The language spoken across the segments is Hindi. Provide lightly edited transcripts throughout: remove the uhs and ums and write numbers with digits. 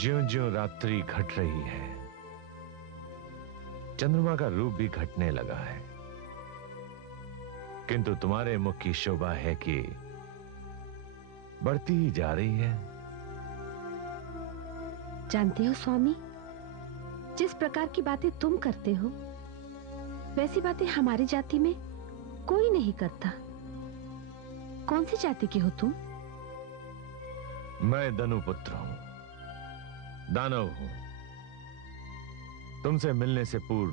ज्यों-ज्यों रात्रि घट रही है, चंद्रमा का रूप भी घटने लगा है, किंतु तुम्हारे मुख की शोभा है कि बढ़ती ही जा रही है। जानते हो स्वामी, जिस प्रकार की बातें तुम करते हो वैसी बातें हमारी जाति में कोई नहीं करता। कौन सी जाति के हो तुम? मैं धनुपुत्र हूं, दानव हूं। तुमसे मिलने से पूर्व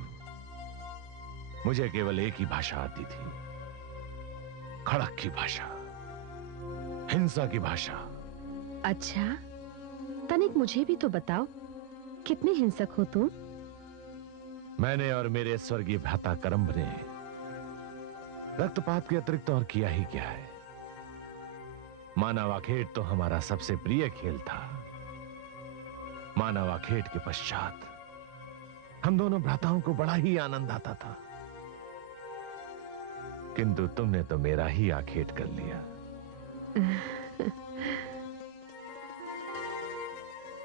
मुझे केवल एक ही भाषा आती थी, खड़क की भाषा, हिंसा की भाषा। अच्छा, तनिक मुझे भी तो बताओ, कितने हिंसक हो तुम? मैंने और मेरे स्वर्गीय भ्राता करम्भ ने रक्तपात के अतिरिक्त और किया ही क्या है। मानवाखेट तो हमारा सबसे प्रिय खेल था। मानवाखेट के पश्चात हम दोनों भ्राताओं को बड़ा ही आनंद आता था, किंतु तुमने तो मेरा ही आखेट कर लिया।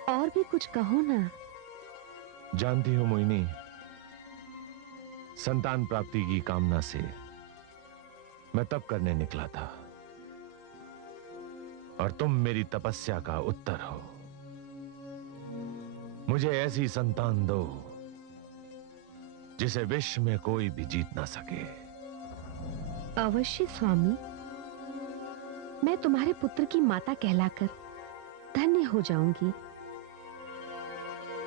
और भी कुछ कहो ना। जानती हो मोहिनी, संतान प्राप्ति की कामना से मैं तप करने निकला था और तुम मेरी तपस्या का उत्तर हो। मुझे ऐसी संतान दो जिसे विश्व में कोई भी जीत ना सके। अवश्य स्वामी, मैं तुम्हारे पुत्र की माता कहलाकर धन्य हो जाऊंगी।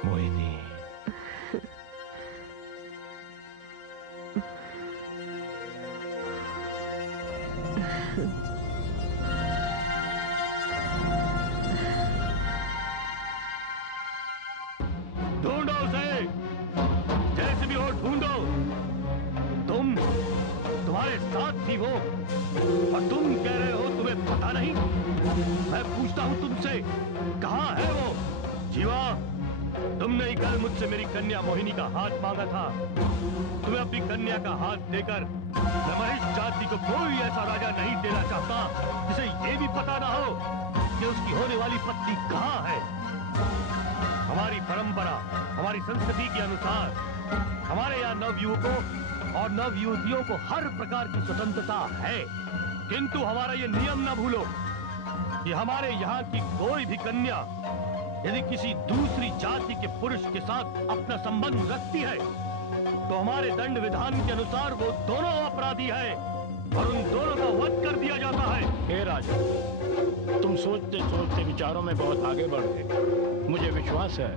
मोहिनी, ढूंढो उसे, जैसे भी हो ढूंढो। तुम्हारे साथ थी वो, और तुम कह रहे हो तुम्हें पता नहीं। मैं पूछता हूं तुमसे, कहां है वो? जीवा, तुमने ही कल मुझसे मेरी कन्या मोहिनी का हाथ मांगा था। तुम्हें अपनी कन्या का हाथ देकर मैं महेश जाति को कोई ऐसा राजा नहीं देना चाहता जिसे ये भी पता ना हो कि उसकी होने वाली पत्नी कहां है। हमारी परंपरा, हमारी संस्कृति के अनुसार हमारे यहाँ नवयुवकों और नवयुवतियों को हर प्रकार की स्वतंत्रता है, किंतु हमारा ये नियम न भूलो कि हमारे यहाँ की कोई भी कन्या यदि किसी दूसरी जाति के पुरुष के साथ अपना संबंध रखती है तो हमारे दंड विधान के अनुसार वो दोनों अपराधी है और उन दोनों को वध कर दिया जाता है। हे राजा, तुम सोचते सोचते विचारों में बहुत आगे बढ़ गए। मुझे विश्वास है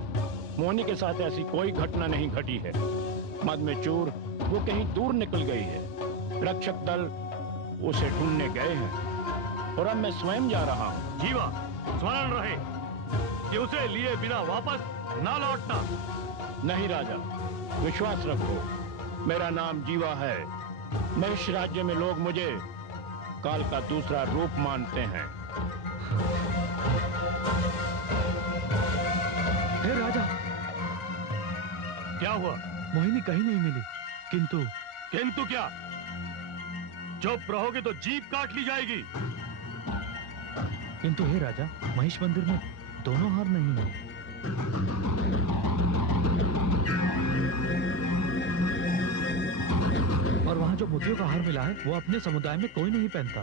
मोहिनी के साथ ऐसी कोई घटना नहीं घटी है। मद में चूर वो कहीं दूर निकल गई है। रक्षक दल उसे ढूंढने गए हैं और अब मैं स्वयं जा रहा हूँ। जीवा, स्मरण रहे कि उसे लिए बिना वापस ना लौटना। नहीं राजा, विश्वास रखो, मेरा नाम जीवा है। महेश राज्य में लोग मुझे काल का दूसरा रूप मानते हैं। हे राजा, क्या हुआ? मोहिनी कहीं नहीं मिली। किंतु क्या? चुप रहोगे तो जीभ काट ली जाएगी। किंतु हे राजा, महेश मंदिर में दोनों हार नहीं है। और वहां जो मोतियों का हार मिला है वो अपने समुदाय में कोई नहीं पहनता।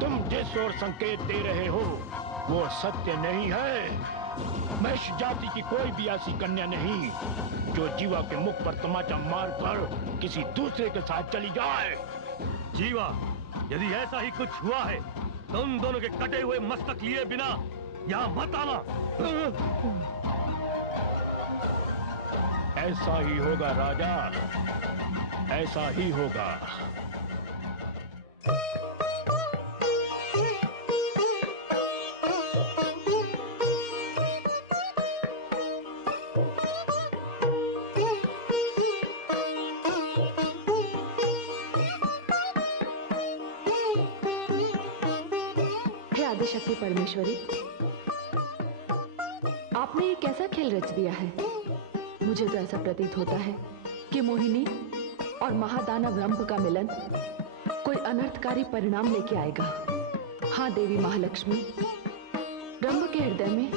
तुम जिस ओर संकेत दे रहे हो वो सत्य नहीं है। महेश जाति की कोई भी ऐसी कन्या नहीं जो जीवा के मुख पर तमाचा मारकर किसी दूसरे के साथ चली जाए। जीवा, यदि ऐसा ही कुछ हुआ है तो उन दोनों के कटे हुए मस्तक लिए बिना यहाँ मत आना। ऐसा ही होगा राजा, ऐसा ही होगा। शक्ति परमेश्वरी, आपने ये कैसा खेल रच दिया है? मुझे तो ऐसा प्रतीत होता है कि मोहिनी और महादानव रंभ का मिलन कोई अनर्थकारी परिणाम लेके आएगा। हाँ देवी महालक्ष्मी, के हृदय में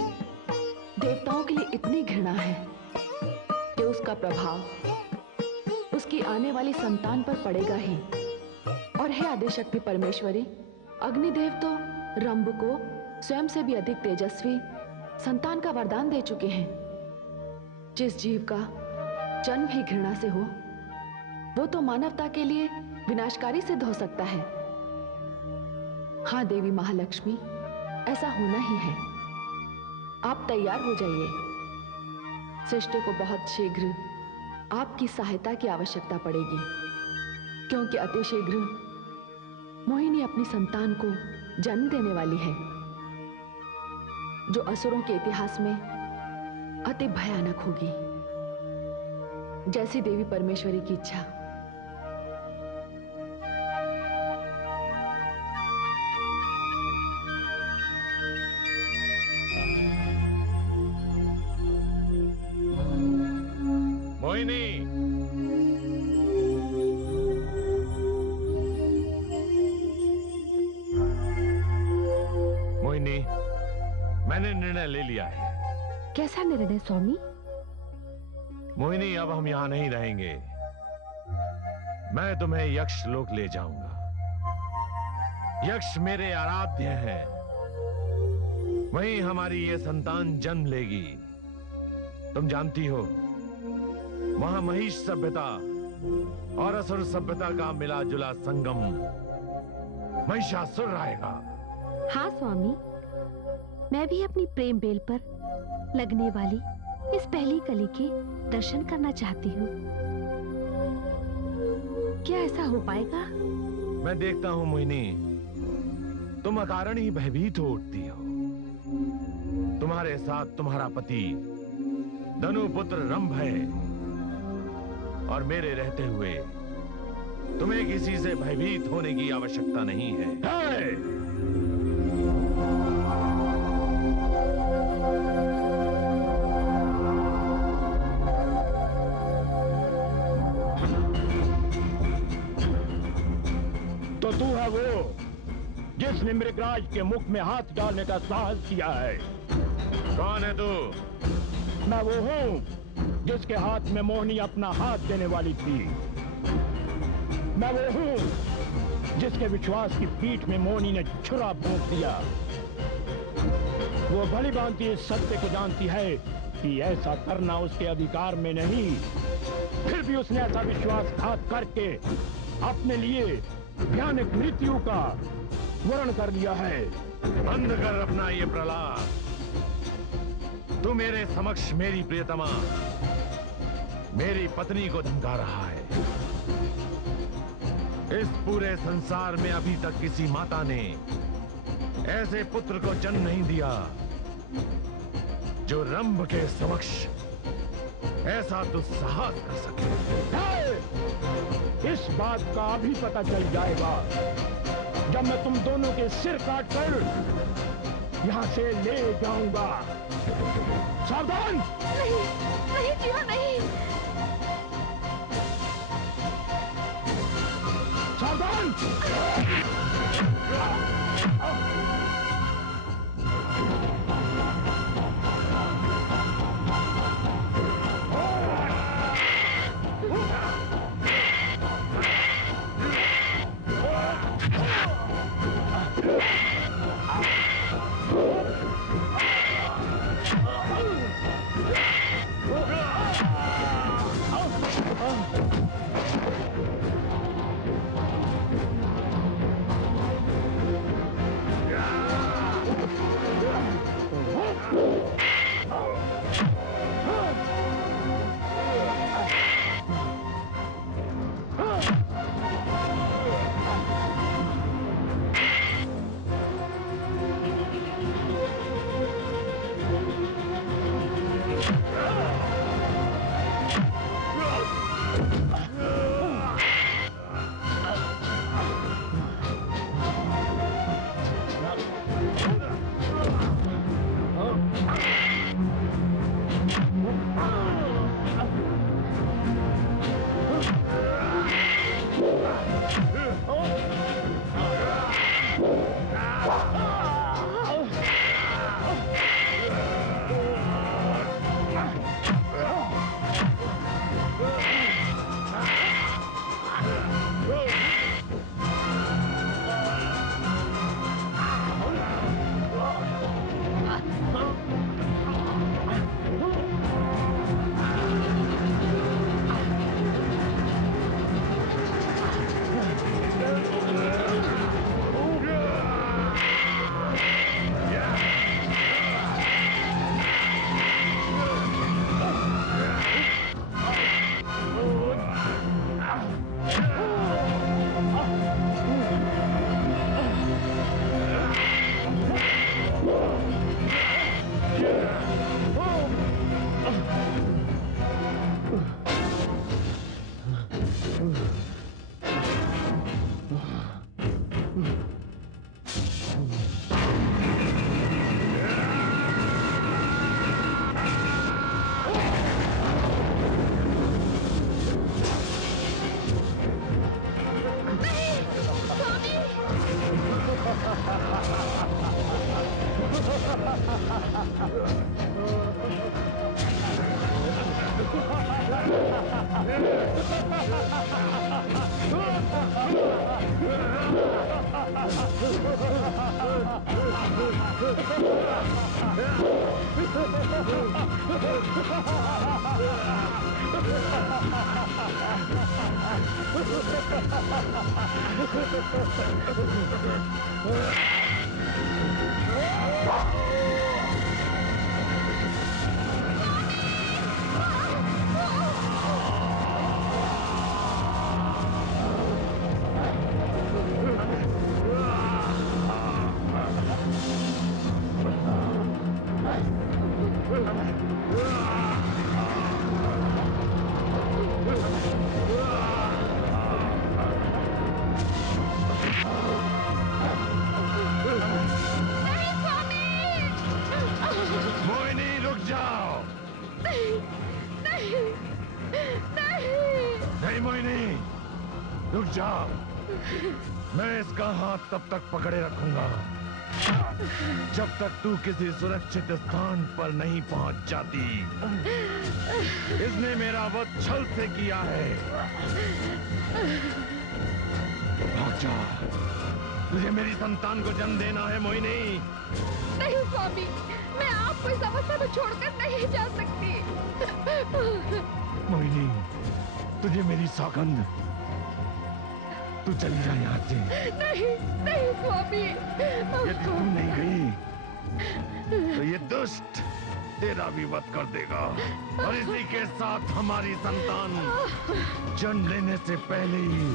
देवताओं के लिए इतनी घृणा है कि उसका प्रभाव उसकी आने वाली संतान पर पड़ेगा ही। और हे आदिशक्ति परमेश्वरी, अग्निदेव तो रंभ को स्वयं से भी अधिक तेजस्वी संतान का वरदान दे चुके हैं। जिस जीव का जन्म ही घृणा से हो, वो तो मानवता के लिए विनाशकारी सिद्ध हो सकता है। हाँ देवी महालक्ष्मी, ऐसा होना ही है। आप तैयार हो जाइए। सृष्टि को बहुत शीघ्र आपकी सहायता की आवश्यकता पड़ेगी, क्योंकि अति शीघ्र मोहिनी अपनी संतान को जन्म देने वाली है, जो असुरों के इतिहास में अति भयानक होगी। जैसी देवी परमेश्वरी की इच्छा। मोहिनी, मोहिनी, मैंने निर्णय ले लिया है। कैसा निर्णय स्वामी? मोहिनी, अब हम यहां नहीं रहेंगे। मैं तुम्हें यक्ष लोक ले जाऊंगा। यक्ष मेरे आराध्य हैं। वहीं हमारी ये संतान जन्म लेगी। तुम जानती हो, वहां महिष सभ्यता और असुर सभ्यता का मिला जुला संगम महिषासुर आएगा। हाँ स्वामी, मैं भी अपनी प्रेम बेल पर लगने वाली इस पहली कली के दर्शन करना चाहती हूँ। क्या ऐसा हो पाएगा? मैं देखता हूं मोहिनी, तुम अकारण ही भयभीत हो उठती हो। तुम्हारे साथ तुम्हारा पति धनुपुत्र रंभ है, और मेरे रहते हुए तुम्हें किसी से भयभीत होने की आवश्यकता नहीं है। तो तू है वो जिसने मृगराज के मुख में हाथ डालने का साहस किया है। कौन है तू? मैं वो हूँ जिसके हाथ में मोहिनी अपना हाथ देने वाली थी। मैं वो हूँ जिसके विश्वास की पीठ में मोहिनी ने छुरा भोंक दिया। वो भली भांति इस सत्य को जानती है कि ऐसा करना उसके अधिकार में नहीं, फिर भी उसने ऐसा विश्वासघात करके अपने लिए भयानक मृत्यु का वर्ण कर लिया है। बंद कर अपना ये प्रलाप। तू मेरे समक्ष मेरी प्रियतमा, मेरी पत्नी को धमका रहा है। इस पूरे संसार में अभी तक किसी माता ने ऐसे पुत्र को जन्म नहीं दिया जो रंभ के समक्ष ऐसा दुस्साहस कर सके। इस बात का अभी पता चल जाएगा जब मैं तुम दोनों के सिर काट कर यहां से ले जाऊंगा। सावधान! नहीं, नहीं जीवा, नहीं। सावधान! मोहिनी रुक जाओ। नहीं मोहिनी, रुक जाओ। मैं इसका हाथ तब तक पकड़े रखूंगा जब तक तू किसी सुरक्षित स्थान पर नहीं पहुंच जाती। इसने मेरा वध छल से किया है। भाग जा, तुझे मेरी संतान को जन्म देना है मोहिनी। नहीं स्वामी, मैं आपको इस अवस्था में छोड़कर नहीं जा सकती। मोहिनी, तुझे मेरी सौगंध, तू चली जा यहाँ से। नहीं नहीं स्वामी। यदि तू नहीं गई तो ये दुष्ट तेरा भी वध कर देगा और इसी के साथ हमारी संतान जन्म लेने से पहले ही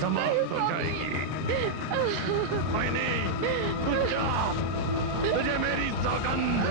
समाप्त हो जाएगी। मोहिनी, तू जा, तुझे मेरी सौगंध।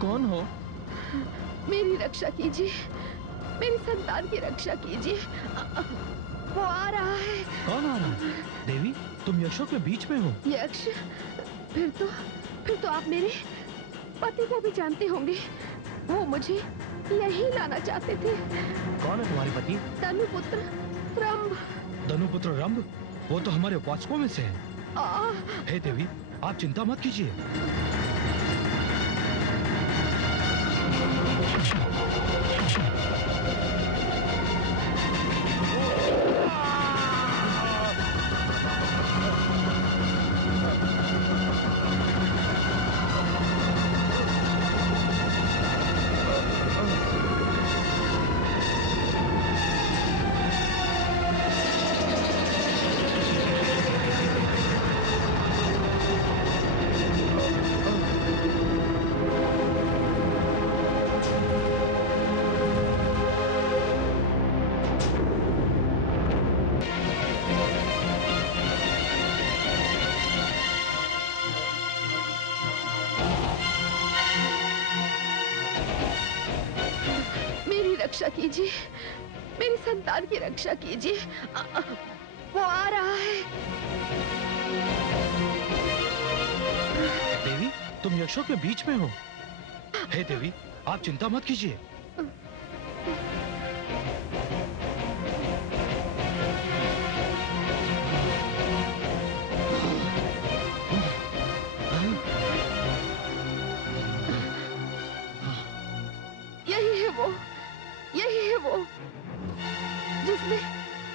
कौन हो? मेरी रक्षा कीजिए, मेरी संतान की रक्षा कीजिए। वो आ रहा है। कौन आ रहा है? देवी, तुम यक्षों के बीच में हो। यक्ष? फिर तो आप मेरे पति को भी जानते होंगे। वो मुझे यही लाना चाहते थे। कौन है तुम्हारे पति? तनुपुत्र रंभ। धनुपुत्र रंभ? वो तो हमारे उपासकों में से है। हे देवी, आप चिंता मत कीजिए। रक्षा कीजिए, मेरी संतान की रक्षा कीजिए। वो आ रहा है। देवी, तुम यक्षों के बीच में हो। हे देवी, आप चिंता मत कीजिए। यही है वो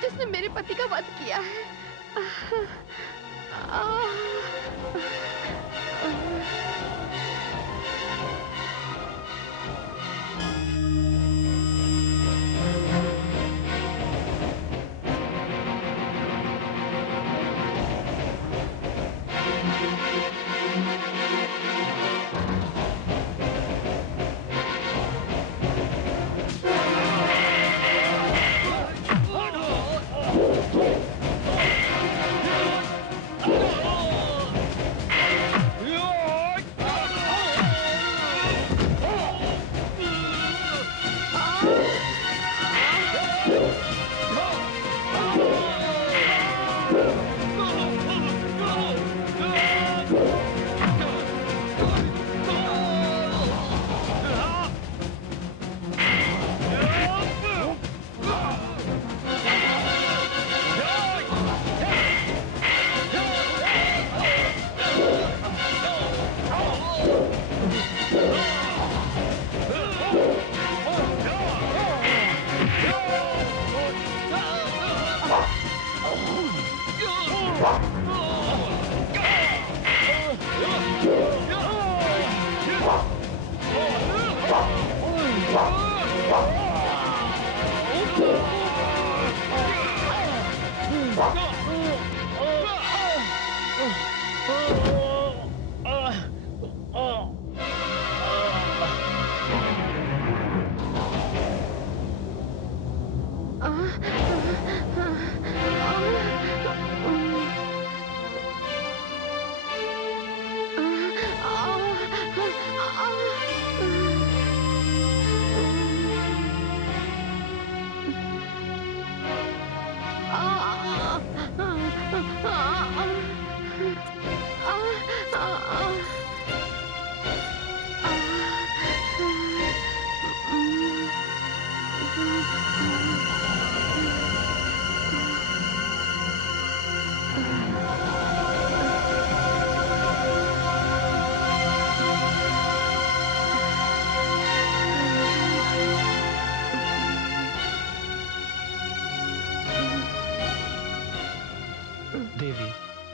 जिसने मेरे पति का वध किया है।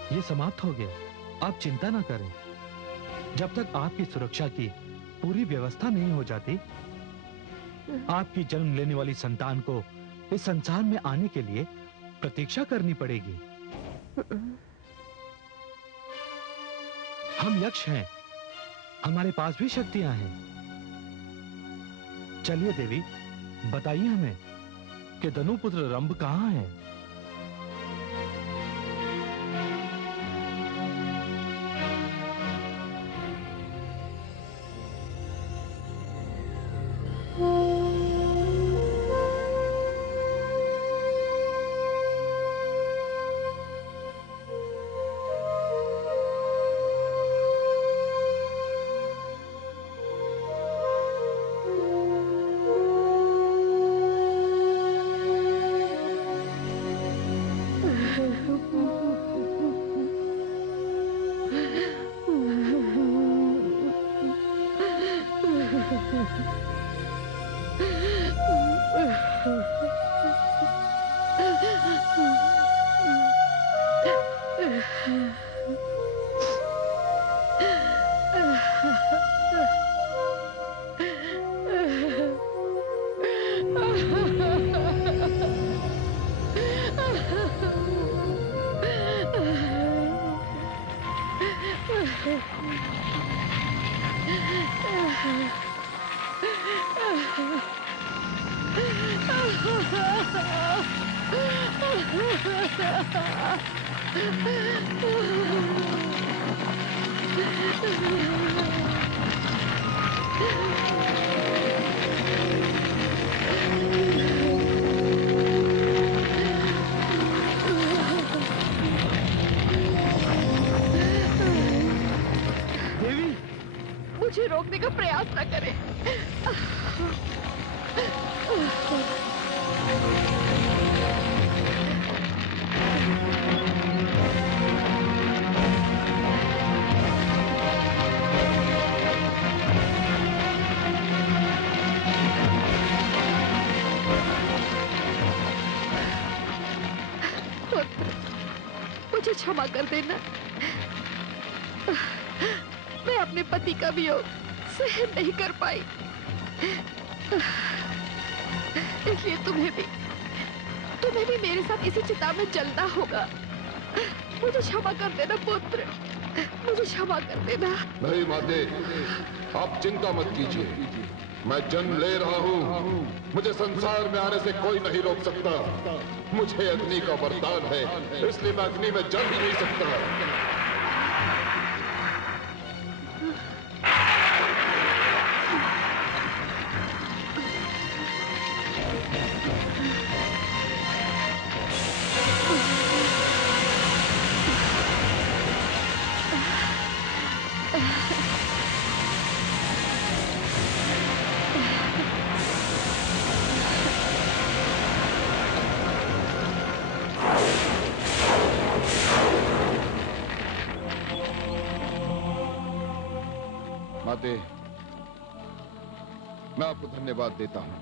ये समाप्त हो गया। आप चिंता ना करें। जब तक आपकी सुरक्षा की पूरी व्यवस्था नहीं हो जाती, आपकी जन्म लेने वाली संतान को इस संसार में आने के लिए प्रतीक्षा करनी पड़ेगी। हम यक्ष हैं, हमारे पास भी शक्तियां हैं। चलिए देवी, बताइए हमें कि धनुपुत्र रंभ कहां है? देवी, मुझे रोकने का प्रयास न करें। मुझे क्षमा कर देना। मैं अपने पति का वियोग सहन नहीं कर पाई, इसलिए तुम्हें भी मेरे साथ इसी चिता में जलना होगा। मुझे क्षमा कर देना पुत्र, मुझे क्षमा कर देना। नहीं माते, आप चिंता मत कीजिए। मैं जन्म ले रहा हूँ। मुझे संसार में आने से कोई नहीं रोक सकता। मुझे अग्नि का वरदान है, इसलिए मैं अग्नि में जल ही नहीं सकता। माते, मैं आपको धन्यवाद देता हूं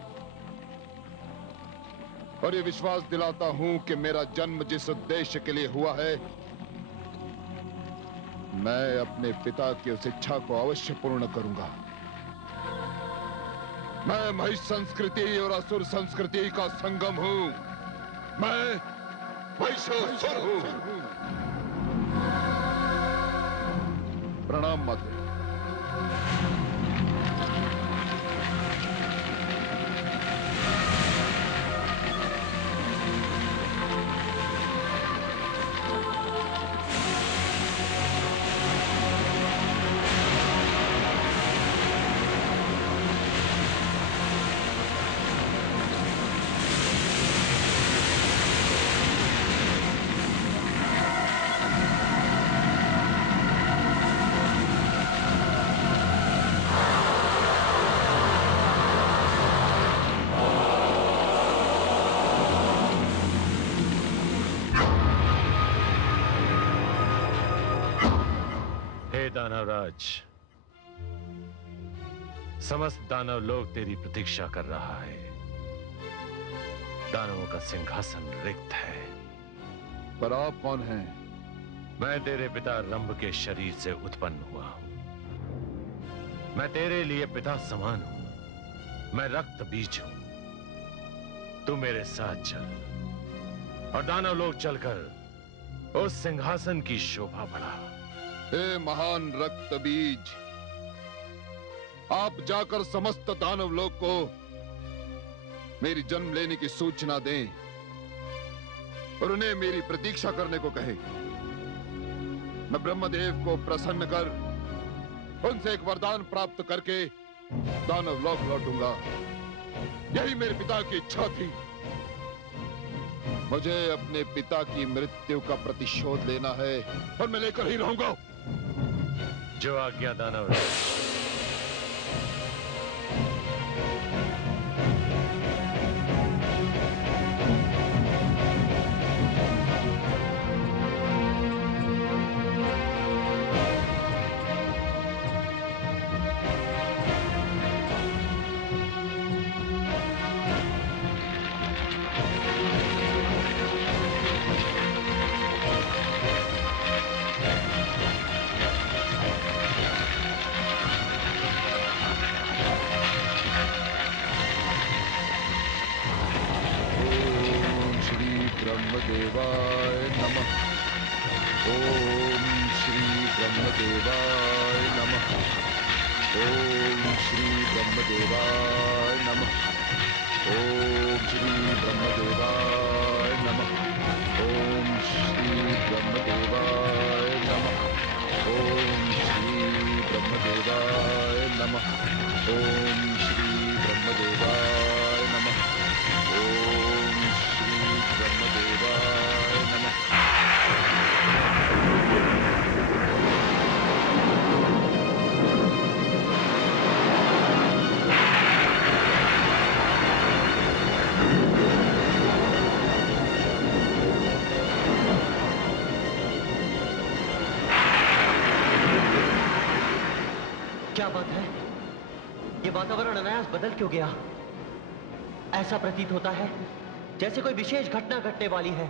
और ये विश्वास दिलाता हूं कि मेरा जन्म जिस उद्देश्य के लिए हुआ है, मैं अपने पिता की उस इच्छा को अवश्य पूर्ण करूंगा। मैं महिष संस्कृति और असुर संस्कृति का संगम हूं। मैं महिषासुर हूं। प्रणाम माते। दानवराज, समस्त दानव लोग तेरी प्रतीक्षा कर रहा है। दानवों का सिंहासन रिक्त है। पर आप कौन हैं? मैं तेरे पिता रंभ के शरीर से उत्पन्न हुआ हूं। मैं तेरे लिए पिता समान हूं। मैं रक्त बीज हूं। तू मेरे साथ चल और दानव लोग चलकर उस सिंहासन की शोभा बढ़ा। हे महान रक्त बीज, आप जाकर समस्त दानव लोग को मेरी जन्म लेने की सूचना दें और उन्हें मेरी प्रतीक्षा करने को कहें। मैं ब्रह्मदेव को प्रसन्न कर उनसे एक वरदान प्राप्त करके दानव लोक लौटूंगा। यही मेरे पिता की इच्छा थी। मुझे अपने पिता की मृत्यु का प्रतिशोध लेना है और मैं लेकर ही रहूंगा। जो आज्ञा दानवराज। ब्रह्मदेवाय नमः। ओम श्री ब्रह्मदेवाय नमः। ओम श्री ब्रह्मदेवाय नमः। ओम श्री ब्रह्मदेवाय वातावरण अनायास बदल क्यों गया? ऐसा प्रतीत होता है जैसे कोई विशेष घटना घटने वाली है।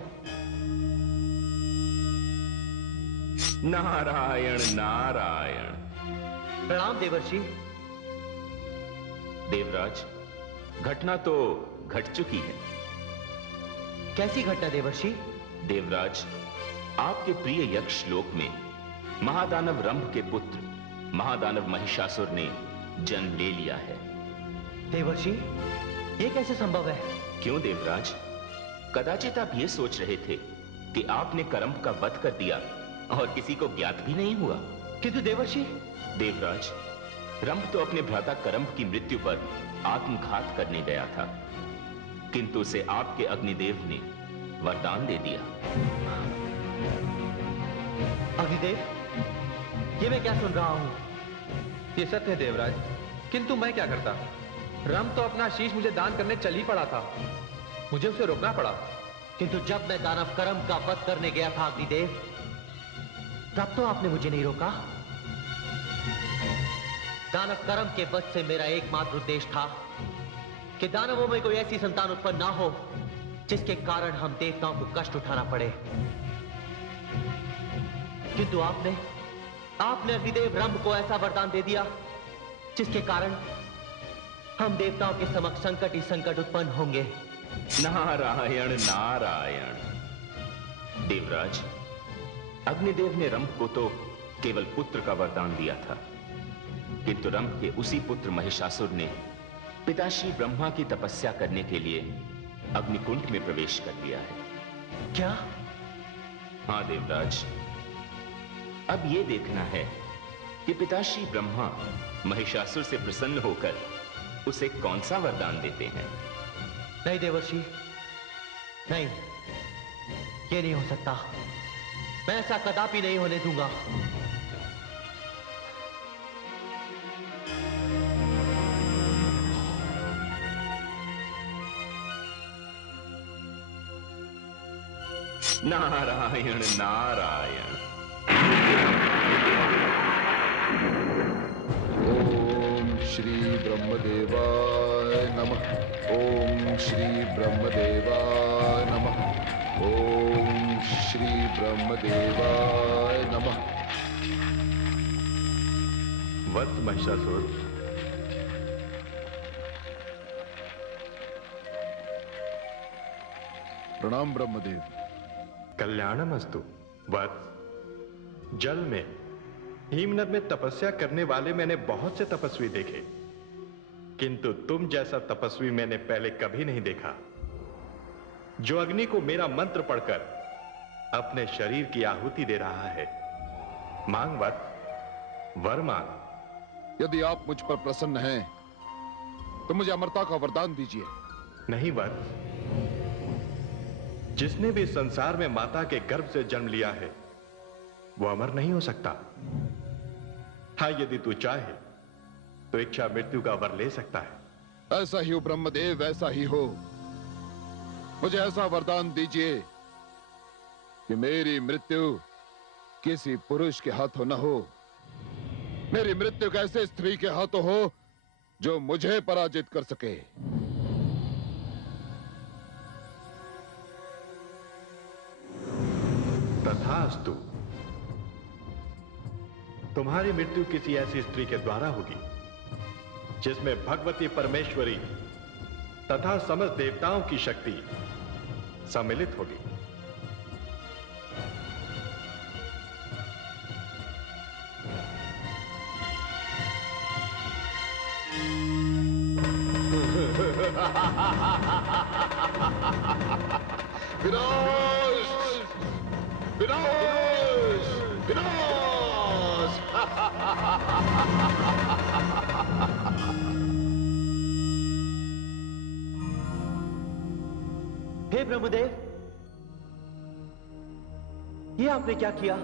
नारायण नारायण। प्रणाम देवर्षि। देवराज, घटना तो घट चुकी है। कैसी घटना देवर्षि? देवराज, आपके प्रिय यक्ष लोक में महादानव रंभ के पुत्र महादानव महिषासुर ने जन्म ले लिया है। देवर्षि, ये कैसे संभव है? क्यों देवराज? कदाचित आप ये सोच रहे थे कि आपने करम्भ का वध कर दिया और किसी को ज्ञात भी नहीं हुआ। किंतु देवर्षि। देवराज, रंभ तो अपने भ्राता करम्भ की मृत्यु पर आत्मघात करने गया था, किंतु उसे आपके अग्निदेव ने वरदान दे दिया। अग्निदेव, ये मैं क्या सुन रहा हूं? ये सत्य है देवराज, किंतु मैं क्या करता? राम तो अपना शीश मुझे दान करने चल ही पड़ा था, मुझे उसे रोकना पड़ा। किंतु जब मैं दानव करम का वध करने गया था अग्निदेव, तब तो आपने मुझे नहीं रोका। दानव करम के वध से मेरा एकमात्र उद्देश्य था कि दानवों में कोई ऐसी संतान उत्पन्न ना हो जिसके कारण हम देवताओं को कष्ट उठाना पड़े। किंतु आपने अग्निदेव रंभ को ऐसा वरदान दे दिया जिसके कारण हम देवताओं के समक्ष संकट ही संकट उत्पन्न होंगे। नारायण नारायण। देवराज, अग्निदेव ने रंभ को तो केवल पुत्र का वरदान दिया था, किंतु रंभ के उसी पुत्र महिषासुर ने पिताश्री ब्रह्मा की तपस्या करने के लिए अग्निकुंड में प्रवेश कर लिया है। क्या? हाँ देवराज, अब यह देखना है कि पिताश्री ब्रह्मा महिषासुर से प्रसन्न होकर उसे कौन सा वरदान देते हैं। नहीं देवर्षि, नहीं, ये नहीं हो सकता। मैं ऐसा कदापि नहीं होने दूंगा। नारायण नारायण। ओम श्री ब्रह्मदेवाय नमः। ओम श्री ब्रह्मदेवाय नमः। ओम श्री ब्रह्मदेवाय नमः। वत्स महिषासुर, प्रणाम ब्रह्मदेव। कल्याणमस्तु। वत्स, जल में हिमनद में तपस्या करने वाले मैंने बहुत से तपस्वी देखे, किंतु तुम जैसा तपस्वी मैंने पहले कभी नहीं देखा, जो अग्नि को मेरा मंत्र पढ़कर अपने शरीर की आहुति दे रहा है। मांग वत्स, वर मांग। यदि आप मुझ पर प्रसन्न हैं तो मुझे अमरता का वरदान दीजिए। नहीं वत्स, जिसने भी संसार में माता के गर्भ से जन्म लिया है वो अमर नहीं हो सकता। हाँ, यदि तू चाहे तो इच्छा मृत्यु का वर ले सकता है। ऐसा ही हो ब्रह्मदेव, ऐसा ही हो। मुझे ऐसा वरदान दीजिए कि मेरी मृत्यु किसी पुरुष के हाथों न हो। मेरी मृत्यु कैसे स्त्री के हाथों हो जो मुझे पराजित कर सके। तथास्तु। तुम्हारी मृत्यु किसी ऐसी स्त्री के द्वारा होगी जिसमें भगवती परमेश्वरी तथा समस्त देवताओं की शक्ति सम्मिलित होगी। विनाश! विनाश! विनाश! हे ब्रह्मदेव, ये आपने क्या किया?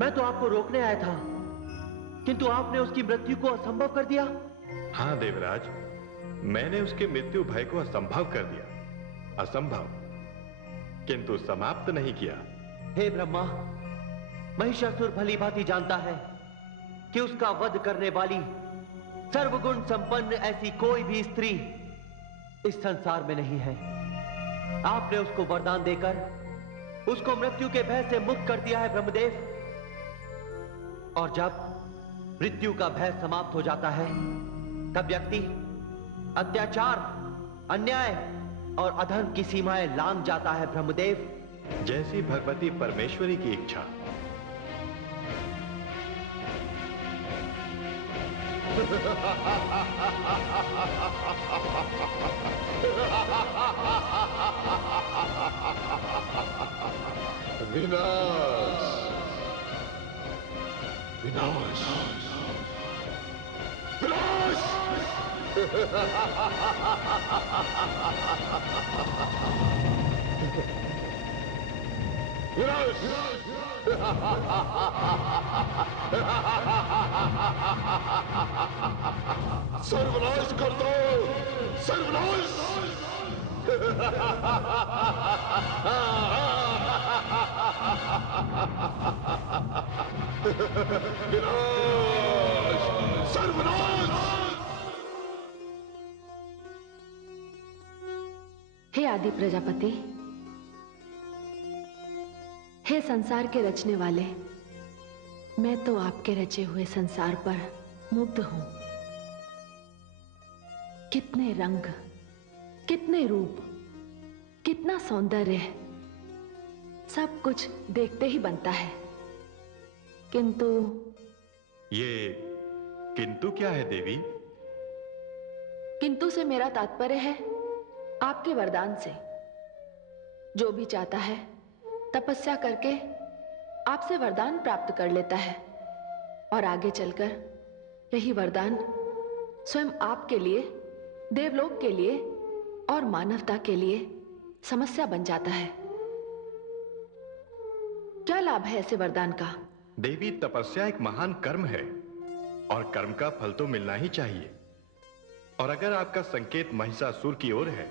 मैं तो आपको रोकने आया था, किंतु आपने उसकी मृत्यु को असंभव कर दिया। हाँ देवराज, मैंने उसके मृत्यु भय को असंभव कर दिया। असंभव, किंतु समाप्त नहीं किया। हे ब्रह्मा, महिषासुर भली भांति जानता है कि उसका वध करने वाली सर्वगुण संपन्न ऐसी कोई भी स्त्री इस संसार में नहीं है। आपने उसको वरदान देकर उसको मृत्यु के भय से मुक्त कर दिया है ब्रह्मदेव। और जब मृत्यु का भय समाप्त हो जाता है तब व्यक्ति अत्याचार, अन्याय और अधर्म की सीमाएं लांघ जाता है ब्रह्मदेव। जैसी भगवती परमेश्वरी की इच्छा। विनाश, विनाश, विनाश। विनाश, सर्वनाश कर दो, सर्वनाश। विनाश, सर्वनाश। हे आदि प्रजापति, हे संसार के रचने वाले, मैं तो आपके रचे हुए संसार पर मुग्ध हूं। कितने रंग, कितने रूप, कितना सौंदर्य, सब कुछ देखते ही बनता है। किंतु ये किंतु क्या है देवी? किंतु से मेरा तात्पर्य है आपके वरदान से। जो भी चाहता है तपस्या करके आपसे वरदान प्राप्त कर लेता है और आगे चलकर यही वरदान स्वयं आपके लिए, देवलोक के लिए और मानवता के लिए समस्या बन जाता है। क्या लाभ है ऐसे वरदान का? देवी, तपस्या एक महान कर्म है और कर्म का फल तो मिलना ही चाहिए। और अगर आपका संकेत महिषासुर की ओर है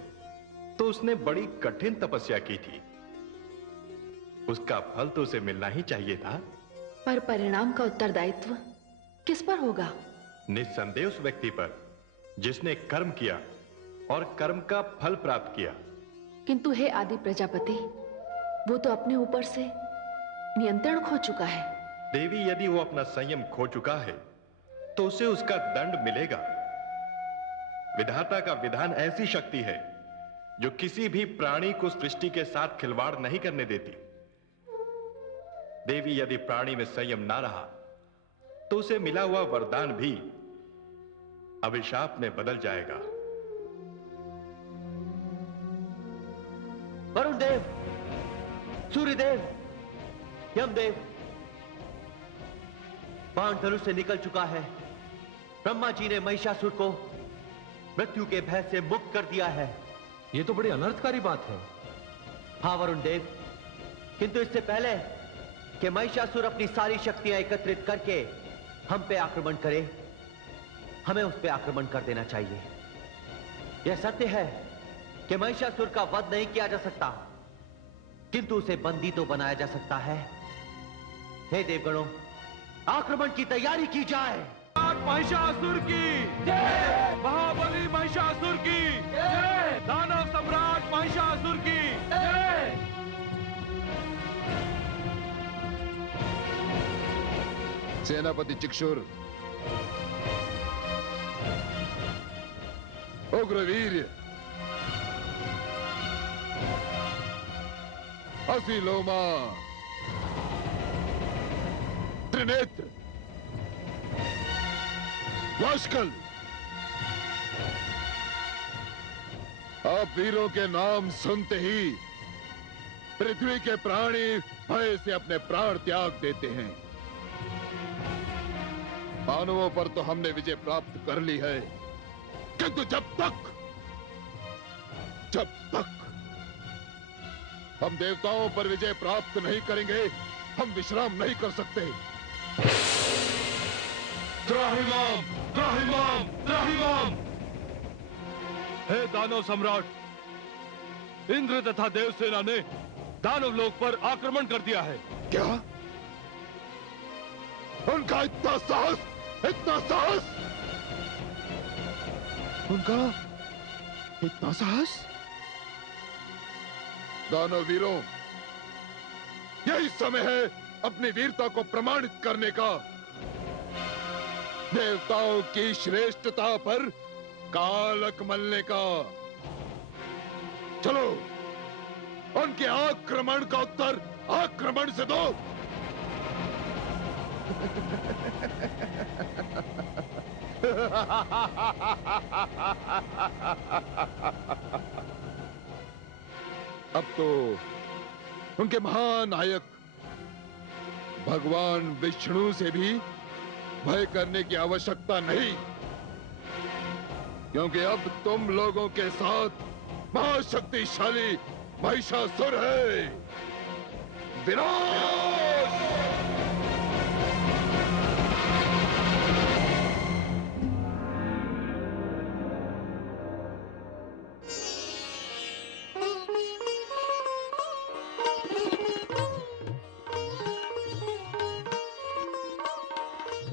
तो उसने बड़ी कठिन तपस्या की थी, उसका फल तो उसे मिलना ही चाहिए था। पर परिणाम का उत्तरदायित्व किस पर होगा? निस्संदेह उस व्यक्ति पर जिसने कर्म किया और कर्म का फल प्राप्त किया। किंतु हे आदि प्रजापति, वो तो अपने ऊपर से नियंत्रण खो चुका है। देवी, यदि वो अपना संयम खो चुका है तो उसे उसका दंड मिलेगा। विधाता का विधान ऐसी शक्ति है जो किसी भी प्राणी को सृष्टि के साथ खिलवाड़ नहीं करने देती। देवी, यदि प्राणी में संयम ना रहा तो उसे मिला हुआ वरदान भी अभिशाप में बदल जाएगा। वरुण देव, सूर्यदेव, यमदेव, बाण धनुष से निकल चुका है। ब्रह्मा जी ने महिषासुर को मृत्यु के भय से मुक्त कर दिया है। ये तो बड़ी अनर्थकारी बात है। हाँ वरुण देव, किंतु इससे पहले कि महिषासुर अपनी सारी शक्तियां एकत्रित करके हम पे आक्रमण करे, हमें उस पे आक्रमण कर देना चाहिए। यह सत्य है कि महिषासुर का वध नहीं किया जा सकता, किंतु उसे बंदी तो बनाया जा सकता है। हे देवगणों, आक्रमण की तैयारी की जाए। महिषासुर की जय, महाबली महिषासुर की जय, दानव सम्राट महिषासुर की जय। सेनापति चिक्षुर, उग्रवीर्य, असीलोमा, त्रिनेत्र, वाशकल, आप वीरों के नाम सुनते ही पृथ्वी के प्राणी भय से अपने प्राण त्याग देते हैं। मानवों पर तो हमने विजय प्राप्त कर ली है, किंतु जब तक हम देवताओं पर विजय प्राप्त नहीं करेंगे, हम विश्राम नहीं कर सकते। त्राहिमाम, त्राहिमाम, त्राहिमाम। हे दानव सम्राट, इंद्र तथा देवसेना ने दानव लोक पर आक्रमण कर दिया है। क्या? उनका इतना साहस, इतना साहस! उनका इतना साहस? दानवीरों, यही समय है अपनी वीरता को प्रमाणित करने का। देवताओं की श्रेष्ठता पर कालक मलने का। चलो, उनके आक्रमण का उत्तर आक्रमण से दो। अब तो उनके महान नायक भगवान विष्णु से भी भय करने की आवश्यकता नहीं, क्योंकि अब तुम लोगों के साथ महाशक्तिशाली महिषासुर है। विनाश!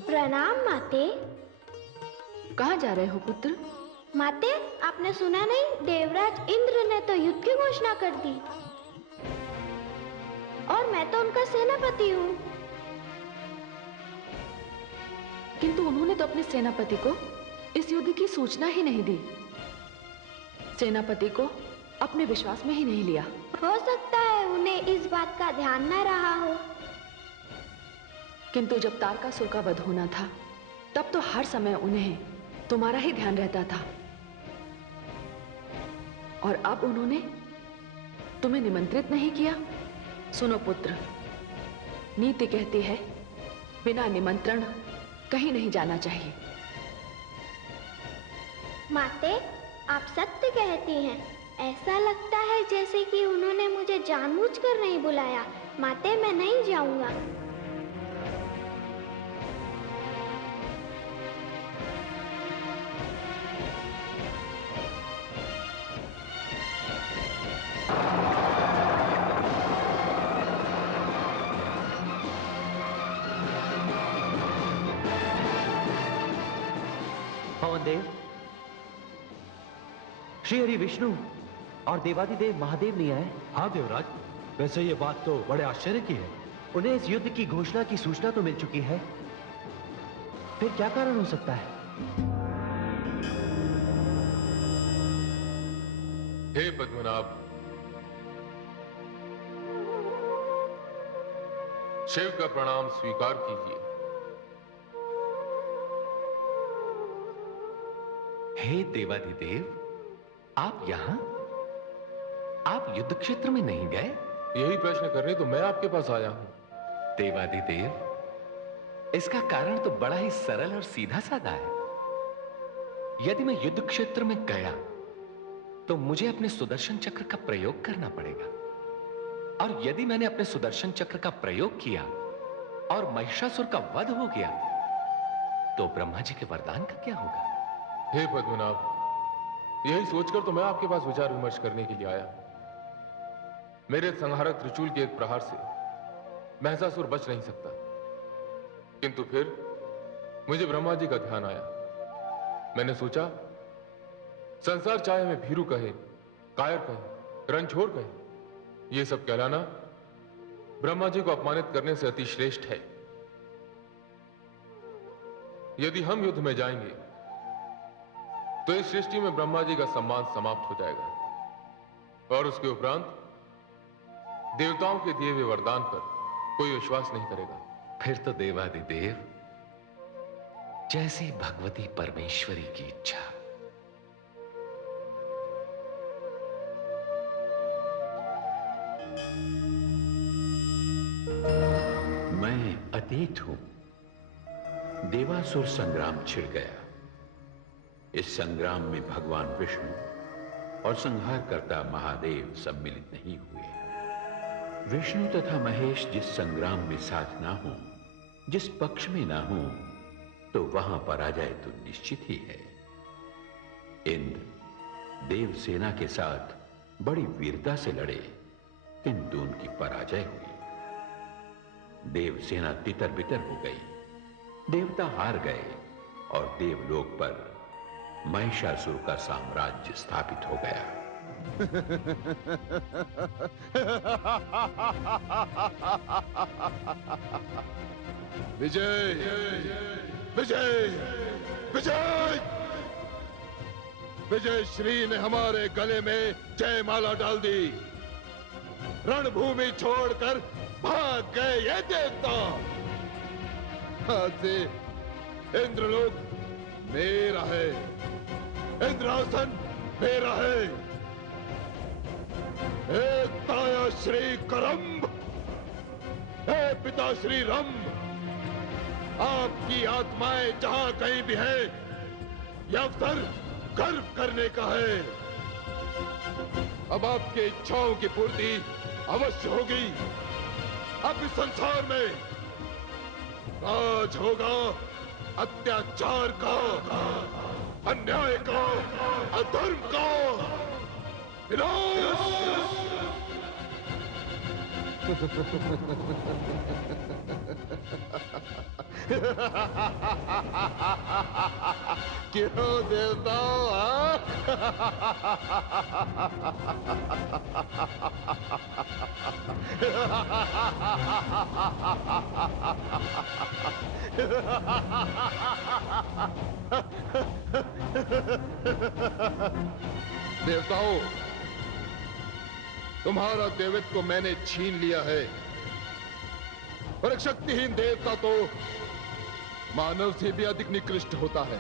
प्रणाम माते। कहाँ जा रहे हो पुत्र? माते, आपने सुना नहीं, देवराज इंद्र ने तो युद्ध की घोषणा कर दी और मैं तो उनका सेनापति हूँ। किंतु उन्होंने तो अपने सेनापति को इस युद्ध की सूचना ही नहीं दी। सेनापति को अपने विश्वास में ही नहीं लिया। हो सकता है उन्हें इस बात का ध्यान न रहा हो। किंतु जब तारकासुर का वध होना था, तब तो हर समय उन्हें तुम्हारा ही ध्यान रहता था। और अब उन्होंने तुम्हें निमंत्रित नहीं किया। सुनो पुत्र, नीति कहती है बिना निमंत्रण कहीं नहीं जाना चाहिए। माते, आप सत्य कहती हैं। ऐसा लगता है जैसे कि उन्होंने मुझे जानबूझकर नहीं बुलाया। माते, मैं नहीं जाऊंगा। पवन देव, श्री हरि विष्णु और देवादिदेव महादेव नहीं आए? हाँ देवराज, वैसे ये बात तो बड़े आश्चर्य की है। उन्हें इस युद्ध की घोषणा की सूचना तो मिल चुकी है, फिर क्या कारण हो सकता है? हे पद्मनाभ, शिव का प्रणाम स्वीकार कीजिए। हे देवाधिदेव, आप यहां? आप युद्ध क्षेत्र में नहीं गए? यही प्रश्न करने तो मैं आपके पास आया हूं। देवाधिदेव, इसका कारण तो बड़ा ही सरल और सीधा साधा है। यदि मैं युद्ध क्षेत्र में गया तो मुझे अपने सुदर्शन चक्र का प्रयोग करना पड़ेगा, और यदि मैंने अपने सुदर्शन चक्र का प्रयोग किया और महिषासुर का वध हो गया तो ब्रह्मा जी के वरदान का क्या होगा? हे पद्मनाभ, यही सोचकर तो मैं आपके पास विचार विमर्श करने के लिए आया हूं। मेरे संहारक त्रिशूल के एक प्रहार से महिषासुर बच नहीं सकता, किंतु फिर मुझे ब्रह्मा जी का ध्यान आया। मैंने सोचा, संसार चाहे हमें भीरू कहे, कायर कहे, रणछोड़ कहे, ये सब कहलाना ब्रह्मा जी को अपमानित करने से अति श्रेष्ठ है। यदि हम युद्ध में जाएंगे तो इस सृष्टि में ब्रह्मा जी का सम्मान समाप्त हो जाएगा, और उसके उपरांत देवताओं के दिए हुए वरदान पर कोई विश्वास नहीं करेगा। फिर तो देवादिदेव, जैसी भगवती परमेश्वरी की इच्छा। मैं अतीत हूं। देवासुर संग्राम छिड़ गया। इस संग्राम में भगवान विष्णु और संहारकर्ता महादेव सम्मिलित नहीं हुए। विष्णु तथा महेश जिस संग्राम में साथ ना हो, जिस पक्ष में ना हो, तो वहां पराजय तो निश्चित ही है। इंद्र देव सेना के साथ बड़ी वीरता से लड़े, किंतु उनकी पराजय हुई। देव सेना तितर बितर हो गई, देवता हार गए और देवलोक पर महिषासुर का साम्राज्य स्थापित हो गया। विजय विजय विजय विजय श्री ने हमारे गले में जयमाला डाल दी। रणभूमि छोड़कर भाग गए ये देवता। आज से इंद्रलोक मेरा है, इंद्रासन मेरा है। हे ताया श्री करम्ब, हे पिता श्री रंभ, आपकी आत्माएं जहां कहीं भी है, यह अवसर गर्व करने का है। अब आपके इच्छाओं की पूर्ति अवश्य होगी। अब इस संसार में राज होगा अत्याचार का, अन्याय का, अधर्म का विनाश। क्यों देवता? देवताओं, तुम्हारा देवत्व मैंने छीन लिया है, और एक शक्तिहीन देवता तो मानव से भी अधिक निकृष्ट होता है।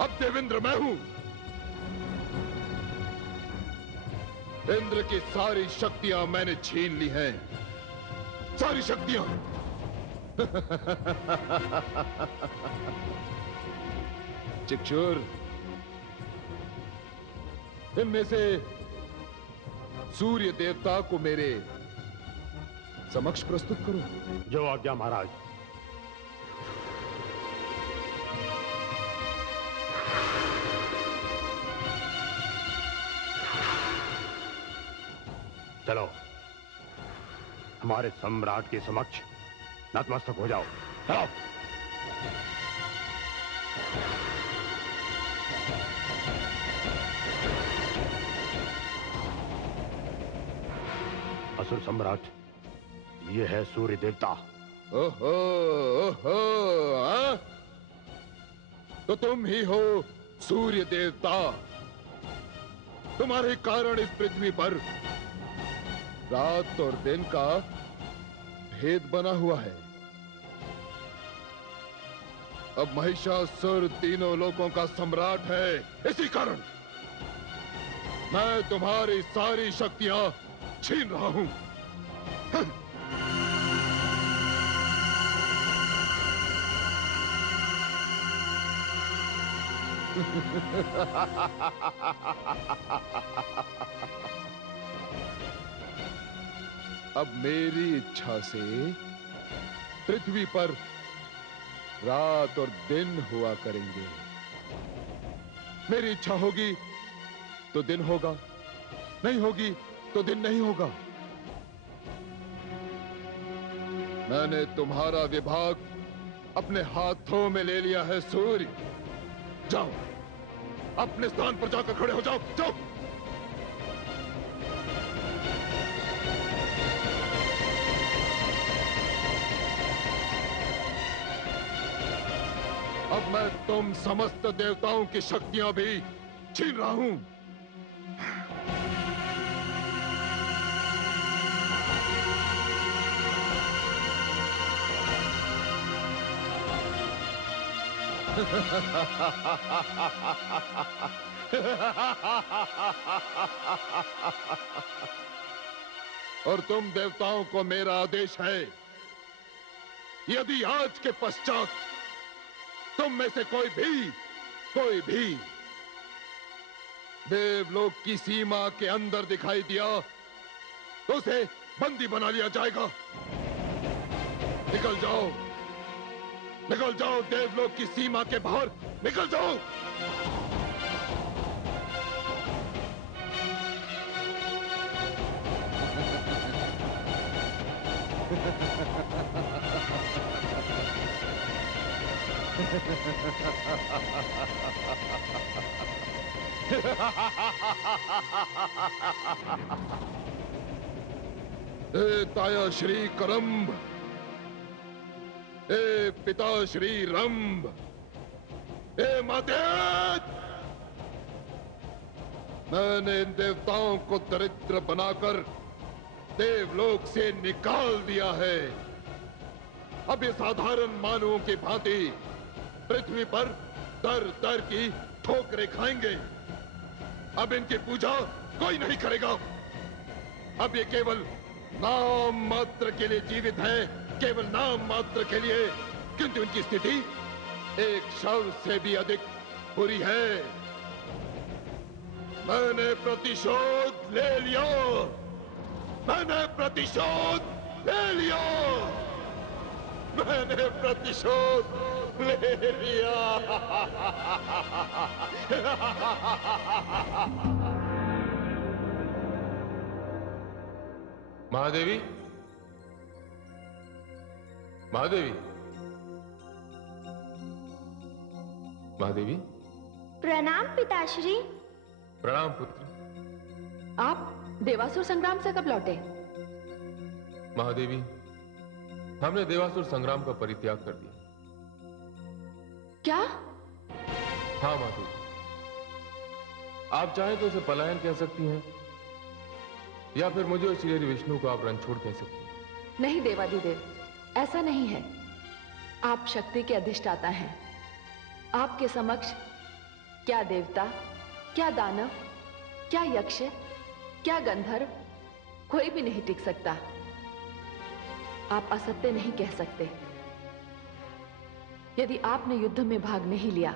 अब देवेंद्र मैं हूं। इंद्र की सारी शक्तियां मैंने छीन ली हैं, सारी शक्तियां। चिक्षुर, इनमें से सूर्य देवता को मेरे समक्ष प्रस्तुत करो। जो आज्ञा महाराज। चलो, हमारे सम्राट के समक्ष नतमस्तक हो जाओ। चलो। असुर सम्राट, ये है सूर्य देवता। ओहो, ओहो, हाँ? तो तुम ही हो सूर्य देवता। तुम्हारे कारण इस पृथ्वी पर रात और दिन का भेद बना हुआ है। अब महिषासुर तीनों लोकों का सम्राट है। इसी कारण मैं तुम्हारी सारी शक्तियां छीन रहा हूं। अब मेरी इच्छा से पृथ्वी पर रात और दिन हुआ करेंगे। मेरी इच्छा होगी तो दिन होगा, नहीं होगी तो दिन नहीं होगा। मैंने तुम्हारा विभाग अपने हाथों में ले लिया है। सूर्य, जाओ, अपने स्थान पर जाकर खड़े हो जाओ। जाओ। अब मैं तुम समस्त देवताओं की शक्तियां भी छीन रहा हूं। और तुम देवताओं को मेरा आदेश है, यदि आज के पश्चात तुम में से कोई भी देवलोक की सीमा के अंदर दिखाई दिया तो उसे बंदी बना लिया जाएगा। निकल जाओ, निकल जाओ, देवलोक की सीमा के बाहर निकल जाओ। ए ताया श्री करम्ब, ए पिता श्री रंभ, ए माते, मैंने इन देवताओं को दरिद्र बनाकर देवलोक से निकाल दिया है। अब ये साधारण मानवों की भांति पृथ्वी पर दर दर की ठोकरें खाएंगे। अब इनकी पूजा कोई नहीं करेगा। अब ये केवल नाम मात्र के लिए जीवित है, केवल नाम मात्र के लिए, किंतु इनकी स्थिति एक शव से भी अधिक बुरी है। मैंने प्रतिशोध ले लिया, मैंने प्रतिशोध ले लिया, मैंने प्रतिशोध ले लिया। महादेवी, महादेवी, महादेवी। प्रणाम पिताश्री। प्रणाम पुत्र। आप देवासुर संग्राम से कब लौटे? महादेवी, हमने देवासुर संग्राम का परित्याग कर दिया। क्या? हाँ माधवी, आप चाहें तो इसे पलायन कह सकती हैं, या फिर मुझे और श्री विष्णु को आप रणछोड़ कह सकती हैं। नहीं देवादिदेव, ऐसा नहीं है। आप शक्ति के अधिष्ठाता हैं। आपके समक्ष क्या देवता, क्या दानव, क्या यक्ष, क्या गंधर्व, कोई भी नहीं टिक सकता। आप असत्य नहीं कह सकते। यदि आपने युद्ध में भाग नहीं लिया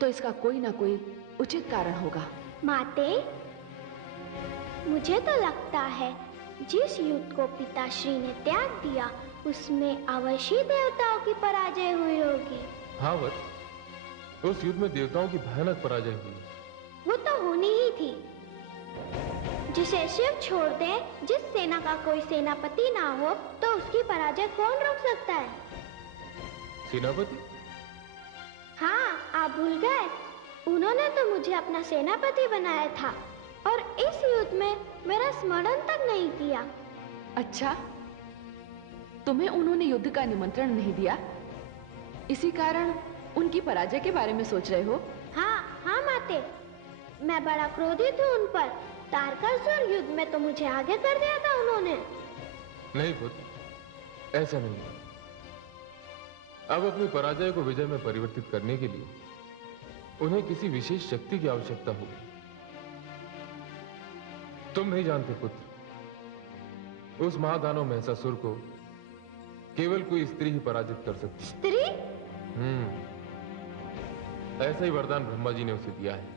तो इसका कोई ना कोई उचित कारण होगा। माते, मुझे तो लगता है जिस युद्ध को पिताश्री ने त्याग दिया उसमें अवश्य देवताओं की पराजय हुई होगी। हाँ वत, उस युद्ध में देवताओं की भयानक पराजय हुई। वो तो होनी ही थी। जिसे शिव छोड़ दे, जिस सेना का कोई सेनापति ना हो, तो उसकी पराजय कौन रोक सकता है? सेनापति? हाँ, आप भूल गए। उन्होंने तो मुझे अपना सेनापति बनाया था और इस युद्ध में मेरा स्मरण तक नहीं किया। अच्छा, तुम्हें उन्होंने युद्ध का निमंत्रण नहीं दिया, इसी कारण उनकी पराजय के बारे में सोच रहे हो? हाँ हाँ माते, मैं बड़ा क्रोधित हूँ उन पर। तारकासुर युद्ध में तो मुझे आगे कर दिया था उन्होंने। नहीं पुत्र, ऐसा नहीं है। अब अपनी पराजय को विजय में परिवर्तित करने के लिए उन्हें किसी विशेष शक्ति की आवश्यकता होगी। तुम नहीं जानते पुत्र, उस महादानव महिषासुर को केवल कोई स्त्री ही पराजित कर सकती। स्त्री? ऐसा ही वरदान ब्रह्मा जी ने उसे दिया है।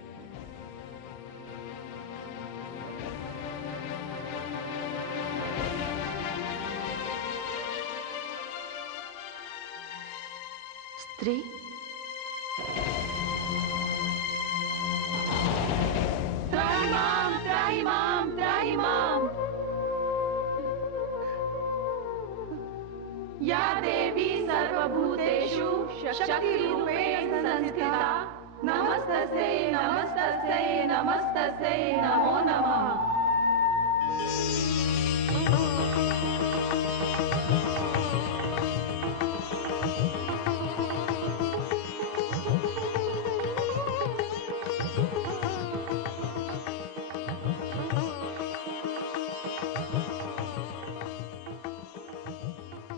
स्त्री? त्राहिमाम त्राहिमाम त्राहिमाम। या देवी सर्वभूतेषु शक्तिरूपेण संस्थिता, नमस्तस्यै नमस्तस्यै नमस्तस्यै नमो नमः।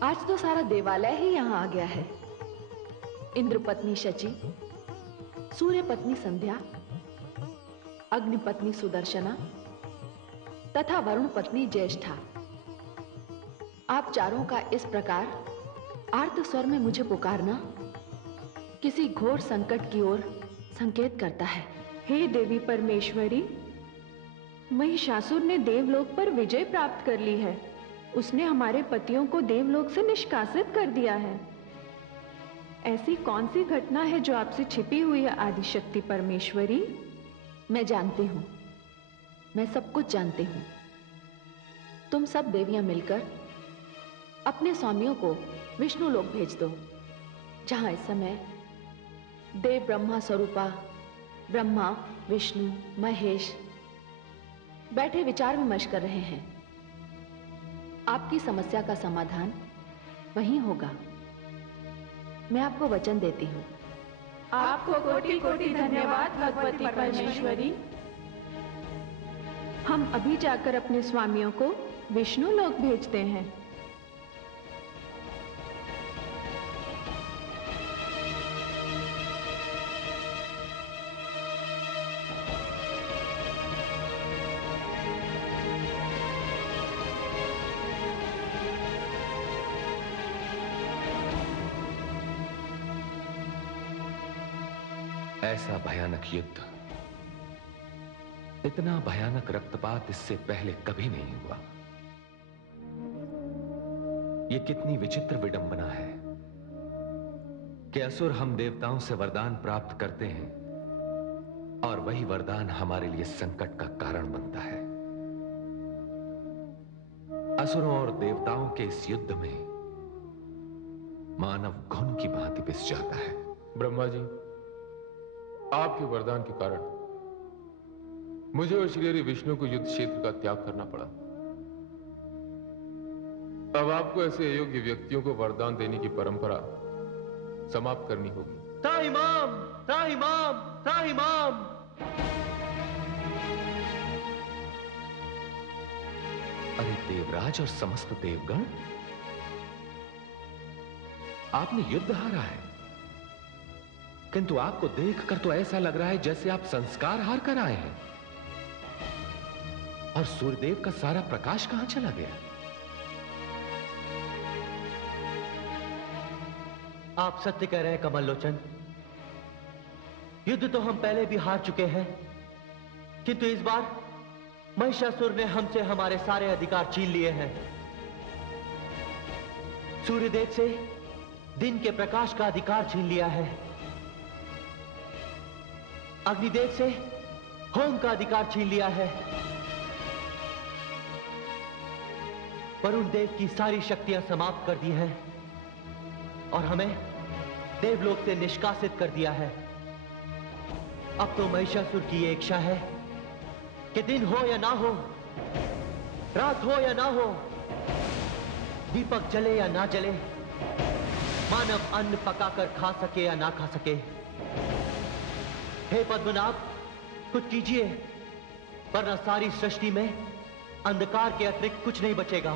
आज तो सारा देवालय ही यहाँ आ गया है। इंद्र पत्नी शची, सूर्य पत्नी संध्या, अग्नि पत्नी सुदर्शना तथा वरुण पत्नी ज्येष्ठा, आप चारों का इस प्रकार आर्त स्वर में मुझे पुकारना किसी घोर संकट की ओर संकेत करता है। हे देवी परमेश्वरी, महिषासुर ने देवलोक पर विजय प्राप्त कर ली है। उसने हमारे पतियों को देवलोक से निष्कासित कर दिया है। ऐसी कौन सी घटना है जो आपसे छिपी हुई है आदिशक्ति परमेश्वरी? मैं जानती हूं, मैं सब कुछ जानती हूं। तुम सब देवियां मिलकर अपने स्वामियों को विष्णु लोक भेज दो। जहां इस समय देव ब्रह्मा स्वरूपा ब्रह्मा, विष्णु, महेश बैठे विचार विमर्श कर रहे हैं। आपकी समस्या का समाधान वहीं होगा। मैं आपको वचन देती हूँ। आपको कोटि कोटि धन्यवाद भगवती परमेश्वरी। हम अभी जाकर अपने स्वामियों को विष्णु लोक भेजते हैं। ऐसा भयानक युद्ध, इतना भयानक रक्तपात इससे पहले कभी नहीं हुआ। यह कितनी विचित्र विडंबना है कि असुर हम देवताओं से वरदान प्राप्त करते हैं और वही वरदान हमारे लिए संकट का कारण बनता है। असुरों और देवताओं के इस युद्ध में मानव घुन की भांति पिस जाता है। ब्रह्मा जी, आपके वरदान के कारण मुझे और श्री विष्णु को युद्ध क्षेत्र का त्याग करना पड़ा। अब आपको ऐसे अयोग्य व्यक्तियों को वरदान देने की परंपरा समाप्त करनी होगी। त्राहिमाम, त्राहिमाम, त्राहिमाम। अरे देवराज और समस्त देवगण, आपने युद्ध हारा है, किंतु आपको देखकर तो ऐसा लग रहा है जैसे आप संस्कार हार कर आए हैं। और सूर्यदेव का सारा प्रकाश कहां चला गया? आप सत्य कह रहे हैं कमल लोचन। युद्ध तो हम पहले भी हार चुके हैं, किंतु इस बार महिषासुर ने हमसे हमारे सारे अधिकार छीन लिए हैं। सूर्यदेव से दिन के प्रकाश का अधिकार छीन लिया है, अग्निदेव से होम का अधिकार छीन लिया है, वरुण देव की सारी शक्तियां समाप्त कर दी हैं और हमें देवलोक से निष्कासित कर दिया है। अब तो महिषासुर की ये इच्छा है कि दिन हो या ना हो, रात हो या ना हो, दीपक जले या ना जले, मानव अन्न पकाकर खा सके या ना खा सके। हे पद्मनाभ, कुछ कीजिए, वरना सारी सृष्टि में अंधकार के अतिरिक्त कुछ नहीं बचेगा।